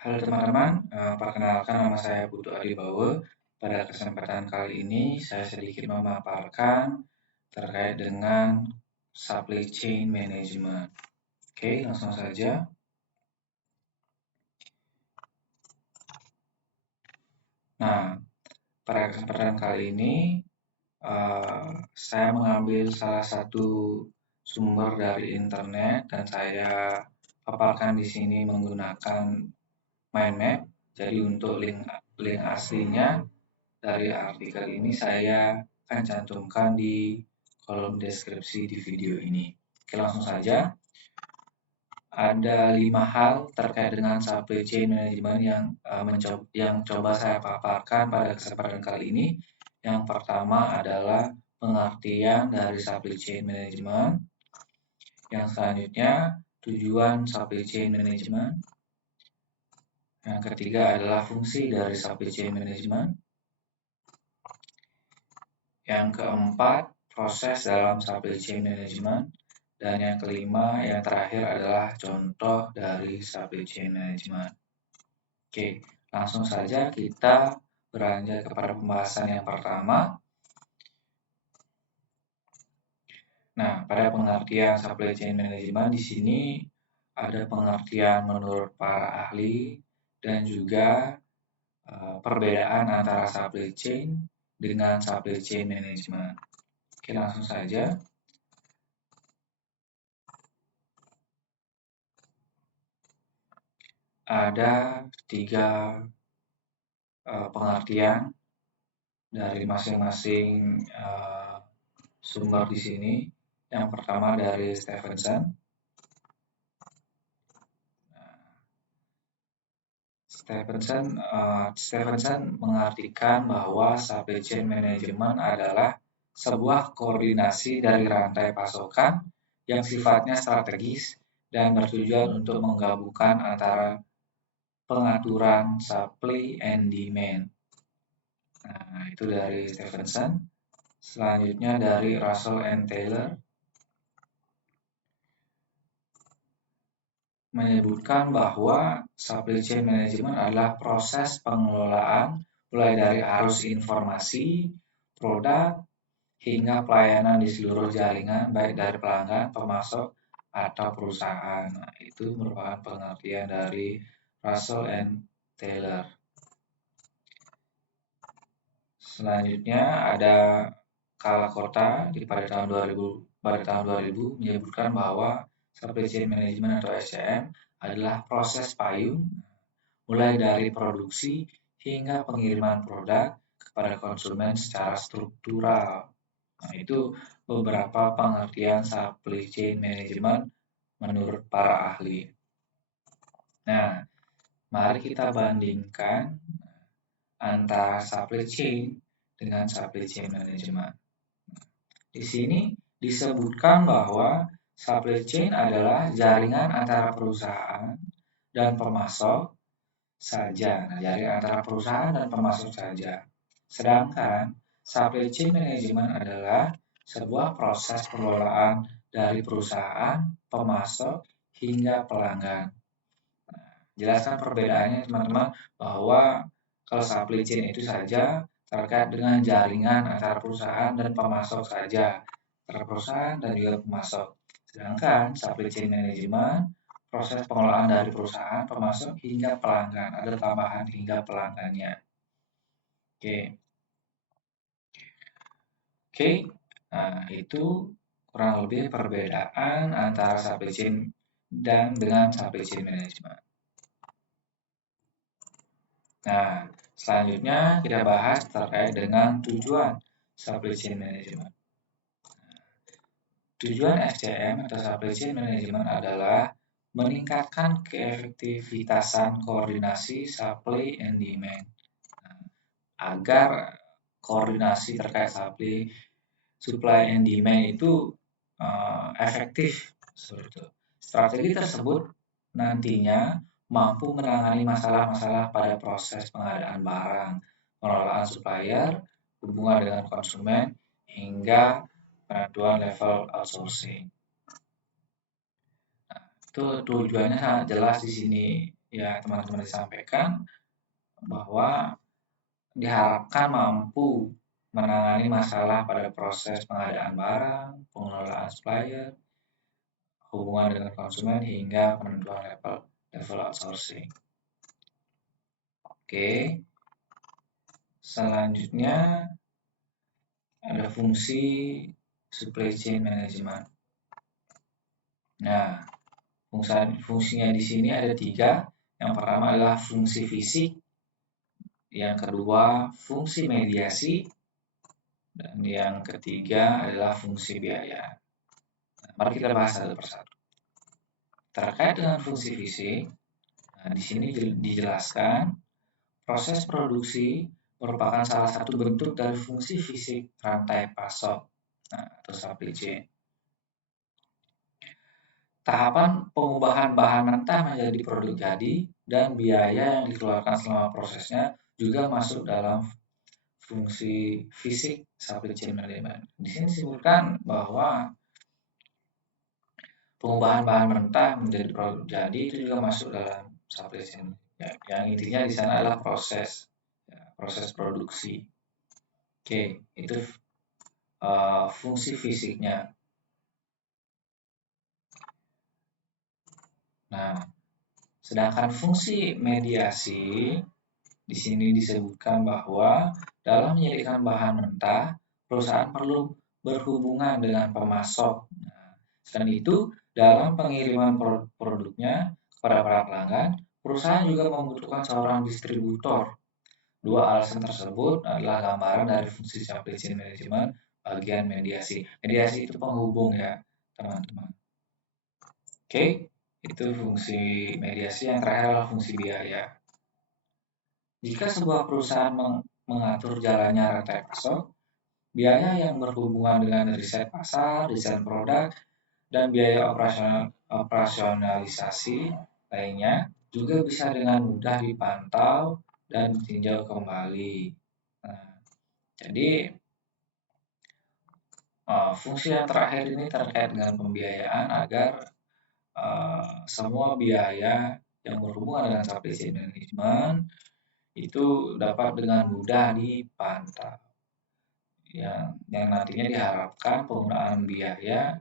Halo teman-teman, perkenalkan nama saya Putu Adibawa. Pada kesempatan kali ini saya sedikit memaparkan terkait dengan supply chain management. Oke, langsung saja. Nah, pada kesempatan kali ini saya mengambil salah satu sumber dari internet dan saya paparkan di sini menggunakan mind map. Jadi untuk link aslinya dari artikel ini saya akan cantumkan di kolom deskripsi di video ini. Oke, langsung saja. Ada 5 hal terkait dengan supply chain management yang coba saya paparkan pada kesempatan kali ini. Yang pertama adalah pengertian dari supply chain management. Yang selanjutnya, tujuan supply chain management. Yang ketiga adalah fungsi dari supply chain management. Yang keempat, proses dalam supply chain management. Dan yang kelima, yang terakhir adalah contoh dari supply chain management. Oke, langsung saja kita beranjak kepada pembahasan yang pertama. Nah, pada pengertian supply chain management di sini ada pengertian menurut para ahli dan juga perbedaan antara supply chain dengan supply chain management. Oke, langsung saja. Ada 3 pengertian dari masing-masing sumber di sini. Yang pertama dari Stephenson. Stephenson mengartikan bahwa supply chain management adalah sebuah koordinasi dari rantai pasokan yang sifatnya strategis dan bertujuan untuk menggabungkan antara pengaturan supply and demand. Nah, itu dari Stephenson. Selanjutnya dari Russell and Taylor menyebutkan bahwa supply chain management adalah proses pengelolaan mulai dari arus informasi, produk, hingga pelayanan di seluruh jaringan baik dari pelanggan, pemasok, atau perusahaan. Nah, itu merupakan pengertian dari Russell and Taylor. Selanjutnya ada Kalakota pada tahun 2000 menyebutkan bahwa supply chain management atau SCM adalah proses payung mulai dari produksi hingga pengiriman produk kepada konsumen secara struktural. Nah, itu beberapa pengertian supply chain management menurut para ahli. Nah, mari kita bandingkan antara supply chain dengan supply chain management. Di sini disebutkan bahwa supply chain adalah jaringan antara perusahaan dan pemasok saja. Nah, jaringan antara perusahaan dan pemasok saja. Sedangkan supply chain management adalah sebuah proses pengelolaan dari perusahaan, pemasok, hingga pelanggan. Nah, jelaskan perbedaannya teman-teman bahwa kalau supply chain itu saja terkait dengan jaringan antara perusahaan dan pemasok saja, antara perusahaan dan juga pemasok. Sedangkan supply chain management proses pengelolaan dari perusahaan, pemasok hingga pelanggan. Ada tambahan hingga pelanggannya. Oke. Oke. Nah, itu kurang lebih perbedaan antara supply chain dan dengan supply chain management. Nah, selanjutnya kita bahas terkait dengan tujuan supply chain management. Tujuan SCM atau supply chain management adalah meningkatkan keefektivitasan koordinasi supply and demand. Nah, agar koordinasi terkait supply and demand itu efektif. Strategi tersebut nantinya mampu menangani masalah-masalah pada proses pengadaan barang, pengelolaan supplier, hubungan dengan konsumen, hingga penentuan level outsourcing. Nah, itu tujuannya sangat jelas di sini ya teman-teman disampaikan bahwa diharapkan mampu menangani masalah pada proses pengadaan barang, pengelolaan supplier, hubungan dengan konsumen hingga penentuan level outsourcing. Oke. Selanjutnya ada fungsi supply chain management. Nah, fungsinya di sini ada 3. Yang pertama adalah fungsi fisik, yang kedua fungsi mediasi, dan yang ketiga adalah fungsi biaya. Nah, mari kita bahas satu persatu. Terkait dengan fungsi fisik, nah, di sini dijelaskan proses produksi merupakan salah satu bentuk dari fungsi fisik rantai pasok, atau supply chain. Tahapan pengubahan bahan mentah menjadi produk jadi dan biaya yang dikeluarkan selama prosesnya juga masuk dalam fungsi fisik supply chain management. Di sini disebutkan bahwa pengubahan bahan mentah menjadi produk jadi itu juga masuk dalam supply chain. Ya, yang intinya di sana adalah proses produksi. Oke, itu fungsi fisiknya. Nah, sedangkan fungsi mediasi di sini disebutkan bahwa dalam menyediakan bahan mentah, perusahaan perlu berhubungan dengan pemasok. Nah, selain itu, dalam pengiriman produknya kepada para pelanggan, perusahaan juga membutuhkan seorang distributor. Dua alasan tersebut adalah gambaran dari fungsi supply chain management bagian mediasi. Mediasi itu penghubung ya, teman-teman. Oke, itu fungsi mediasi. Yang terakhir adalah fungsi biaya. Jika sebuah perusahaan mengatur jalannya rantai pasok, biaya yang berhubungan dengan riset pasar, desain produk, dan biaya operasionalisasi lainnya juga bisa dengan mudah dipantau dan ditinjau kembali. Nah, jadi fungsi yang terakhir ini terkait dengan pembiayaan agar semua biaya yang berhubungan dengan supply chain management itu dapat dengan mudah dipantau. Yang nantinya diharapkan penggunaan biaya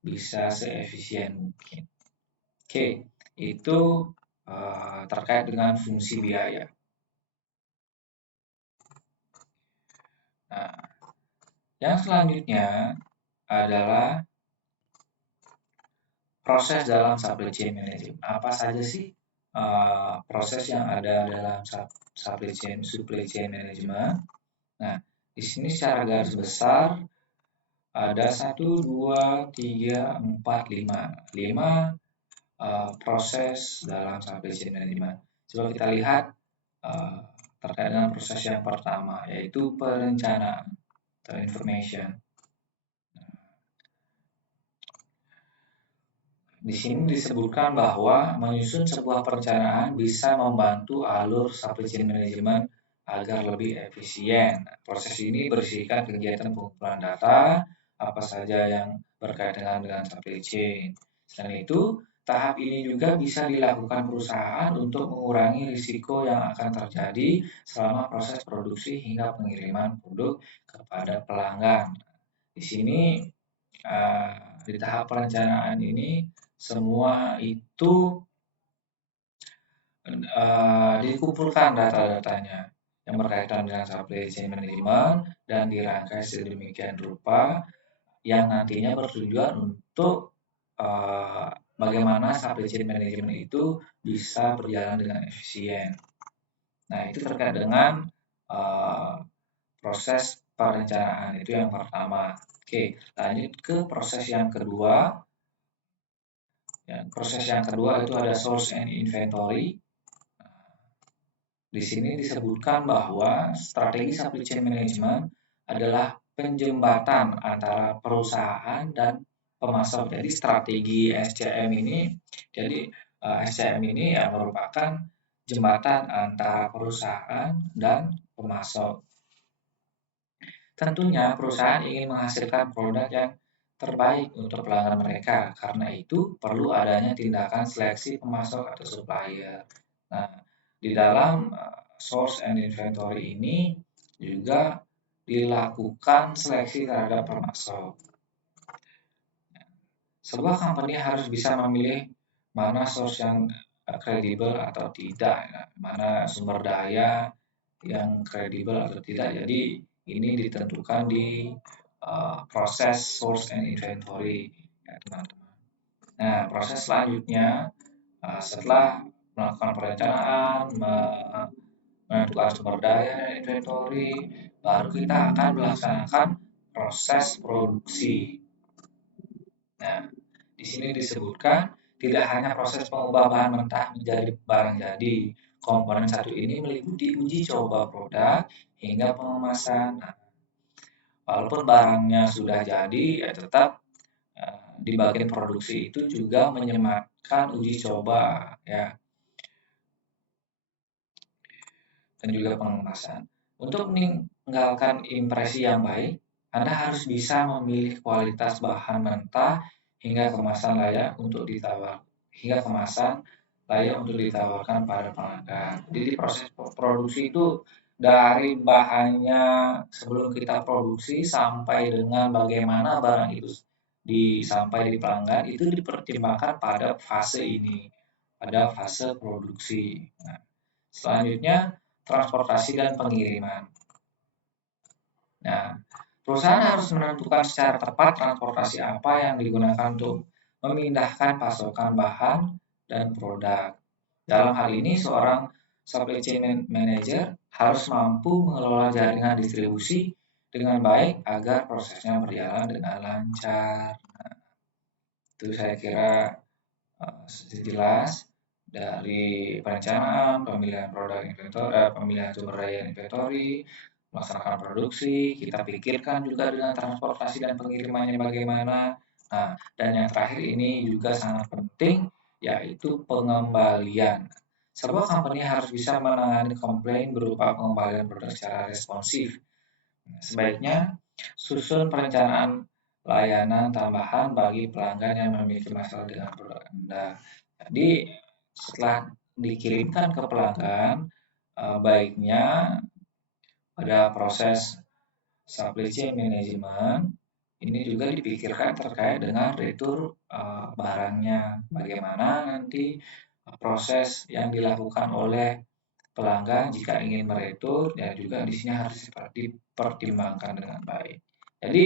bisa seefisien mungkin. Oke, itu terkait dengan fungsi biaya. Nah, yang selanjutnya adalah proses dalam supply chain management. Apa saja sih proses yang ada dalam supply chain management? Nah, di sini secara garis besar ada 1, 2, 3, 4, 5 proses dalam supply chain management. Coba kita lihat terkait dengan proses yang pertama, yaitu perencanaan atau information. Di sini disebutkan bahwa menyusun sebuah perencanaan bisa membantu alur supply chain management agar lebih efisien. Proses ini berisikan kegiatan pengumpulan data, apa saja yang berkaitan dengan supply chain. Selain itu, tahap ini juga bisa dilakukan perusahaan untuk mengurangi risiko yang akan terjadi selama proses produksi hingga pengiriman produk kepada pelanggan. Di sini di tahap perencanaan ini semua itu dikumpulkan data-datanya yang berkaitan dengan supply chain management dan dirangkai sedemikian rupa yang nantinya bertujuan untuk bagaimana supply chain management itu bisa berjalan dengan efisien. Nah, itu terkait dengan proses perencanaan itu yang pertama. Oke, lanjut ke proses yang kedua. Proses yang kedua itu ada source and inventory. Di sini disebutkan bahwa strategi supply chain management adalah penjembatan antara perusahaan dan pemasok. Jadi strategi SCM ini, SCM ini merupakan jembatan antara perusahaan dan pemasok. Tentunya perusahaan ingin menghasilkan produk yang terbaik untuk pelanggan mereka. Karena itu perlu adanya tindakan seleksi pemasok atau supplier. Nah, di dalam source and inventory ini juga dilakukan seleksi terhadap pemasok. Sebuah company harus bisa memilih mana source yang kredibel atau tidak, mana sumber daya yang kredibel atau tidak. Jadi ini ditentukan di proses source and inventory, ya teman-teman. Nah, proses selanjutnya setelah melakukan perencanaan, menentukan sumber daya dan inventory, baru kita akan melaksanakan proses produksi. Nah, di sini disebutkan tidak hanya proses pengubah bahan mentah menjadi barang jadi. Komponen satu ini meliputi uji coba produk hingga pengemasan. Nah, walaupun barangnya sudah jadi, ya tetap di bagian produksi itu juga menyematkan uji coba, ya, dan juga pengemasan. Untuk meninggalkan impresi yang baik, Anda harus bisa memilih kualitas bahan mentah hingga kemasan layak untuk ditawarkan pada pelanggan. Jadi proses produksi itu dari bahannya sebelum kita produksi sampai dengan bagaimana barang itu sampai di pelanggan itu dipertimbangkan pada fase ini, pada fase produksi. Nah, selanjutnya transportasi dan pengiriman. Nah, perusahaan harus menentukan secara tepat transportasi apa yang digunakan untuk memindahkan pasokan bahan dan produk. Dalam hal ini, seorang supply chain manager harus mampu mengelola jaringan distribusi dengan baik agar prosesnya berjalan dengan lancar. Nah, itu saya kira jelas dari perencanaan, pemilihan produk inventory, pemilihan sumber daya inventory, melaksanakan produksi, kita pikirkan juga dengan transportasi dan pengirimannya bagaimana. Nah, dan yang terakhir ini juga sangat penting, yaitu pengembalian. Sebuah company harus bisa menangani komplain berupa pengembalian produk secara responsif. Sebaiknya susun perencanaan layanan tambahan bagi pelanggan yang memiliki masalah dengan produk Anda. Jadi setelah dikirimkan ke pelanggan, baiknya pada proses supply chain management ini juga dipikirkan terkait dengan retur barangnya. Bagaimana nanti proses yang dilakukan oleh pelanggan jika ingin meretur, ya juga di sini harus dipertimbangkan dengan baik. Jadi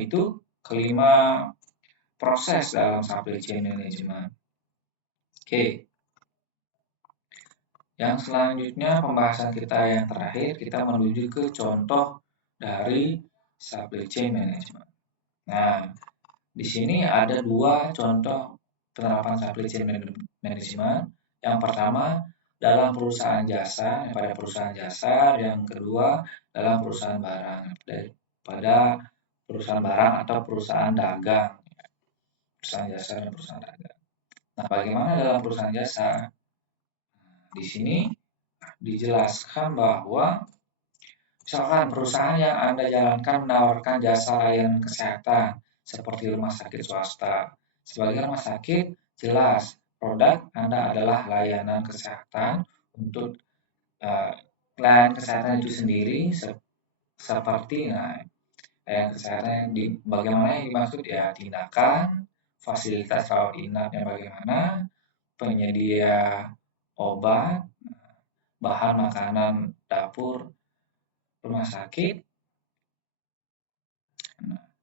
itu kelima proses dalam supply chain management. Oke. Yang selanjutnya pembahasan kita yang terakhir, kita menuju ke contoh dari supply chain management. Nah, di sini ada dua contoh penerapan supply chain management. Yang pertama dalam perusahaan jasa, pada perusahaan jasa, yang kedua dalam perusahaan barang, pada perusahaan barang atau perusahaan dagang, perusahaan jasa dan perusahaan dagang. Nah, bagaimana dalam perusahaan jasa? Di sini dijelaskan bahwa misalkan perusahaan yang Anda jalankan menawarkan jasa layanan kesehatan seperti rumah sakit swasta. Sebagai rumah sakit, jelas produk Anda adalah layanan kesehatan untuk layanan kesehatan itu sendiri seperti layanan kesehatan yang bagaimana yang dimaksud, ya tindakan, fasilitas rawat inapnya bagaimana, penyedia obat, bahan makanan dapur rumah sakit.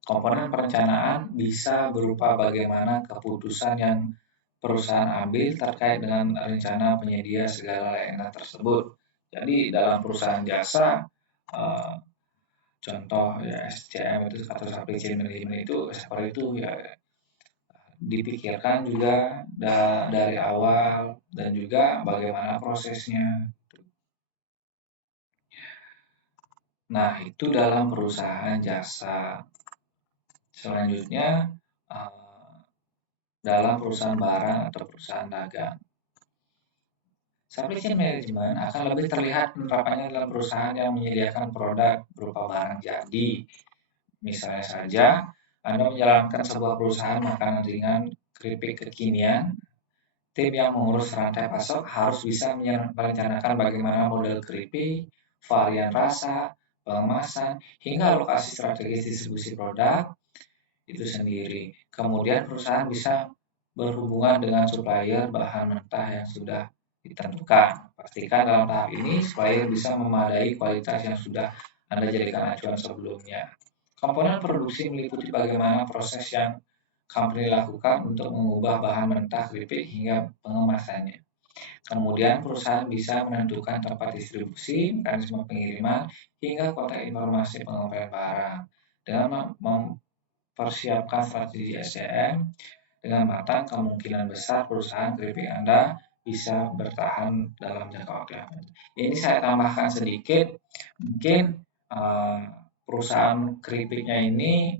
Komponen perencanaan bisa berupa bagaimana keputusan yang perusahaan ambil terkait dengan rencana penyedia segala layanan tersebut. Jadi dalam perusahaan jasa, contoh ya SCM itu atau supply chain management itu seperti itu ya, dipikirkan juga dari awal dan juga bagaimana prosesnya. Nah, itu dalam perusahaan jasa. Selanjutnya dalam perusahaan barang atau perusahaan dagang. Supply chain management akan lebih terlihat penerapannya dalam perusahaan yang menyediakan produk berupa barang jadi. Misalnya saja, Anda menjalankan sebuah perusahaan makanan ringan keripik kekinian Tim yang mengurus rantai pasok harus bisa merencanakan bagaimana model keripik, varian rasa, pengemasan, hingga lokasi strategis distribusi produk itu sendiri. Kemudian perusahaan bisa berhubungan dengan supplier bahan mentah yang sudah ditentukan. Pastikan dalam tahap ini supplier bisa memadai kualitas yang sudah Anda jadikan acuan sebelumnya. Komponen produksi meliputi bagaimana proses yang company lakukan untuk mengubah bahan mentah keripik hingga pengemasannya. Kemudian perusahaan bisa menentukan tempat distribusi, mekanisme pengiriman, hingga kotak informasi pengumpulan barang. Dengan mempersiapkan strategi SCM dengan matang, kemungkinan besar perusahaan keripik Anda bisa bertahan dalam jangka waktu yang panjang. Ini saya tambahkan sedikit, mungkin perusahaan keripiknya ini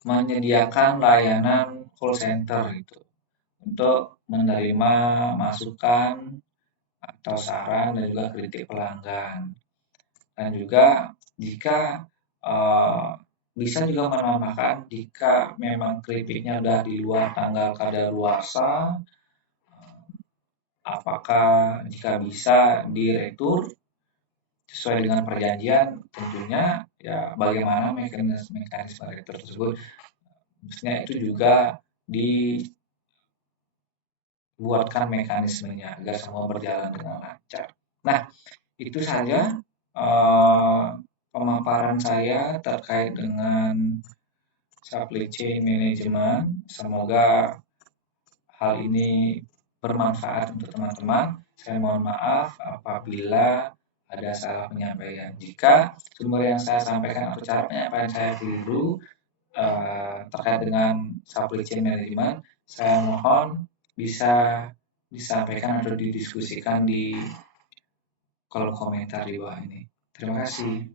menyediakan layanan call center gitu untuk menerima masukan atau saran dan juga kritik pelanggan. Dan juga jika bisa juga menambahkan jika memang keripiknya udah di luar tanggal kadaluarsa, apakah jika bisa diretur sesuai dengan perjanjian, tentunya ya bagaimana mekanisme retur tersebut. Maksudnya itu juga dibuatkan mekanismenya agar semua berjalan dengan lancar. Nah, itu saja pemaparan saya terkait dengan supply chain management. Semoga hal ini bermanfaat untuk teman-teman. Saya mohon maaf apabila ada salah penyampaian. Jika sumber yang saya sampaikan atau cara penyampaian saya keliru terkait dengan supply chain management, saya mohon bisa disampaikan atau didiskusikan di kolom komentar di bawah ini. Terima kasih.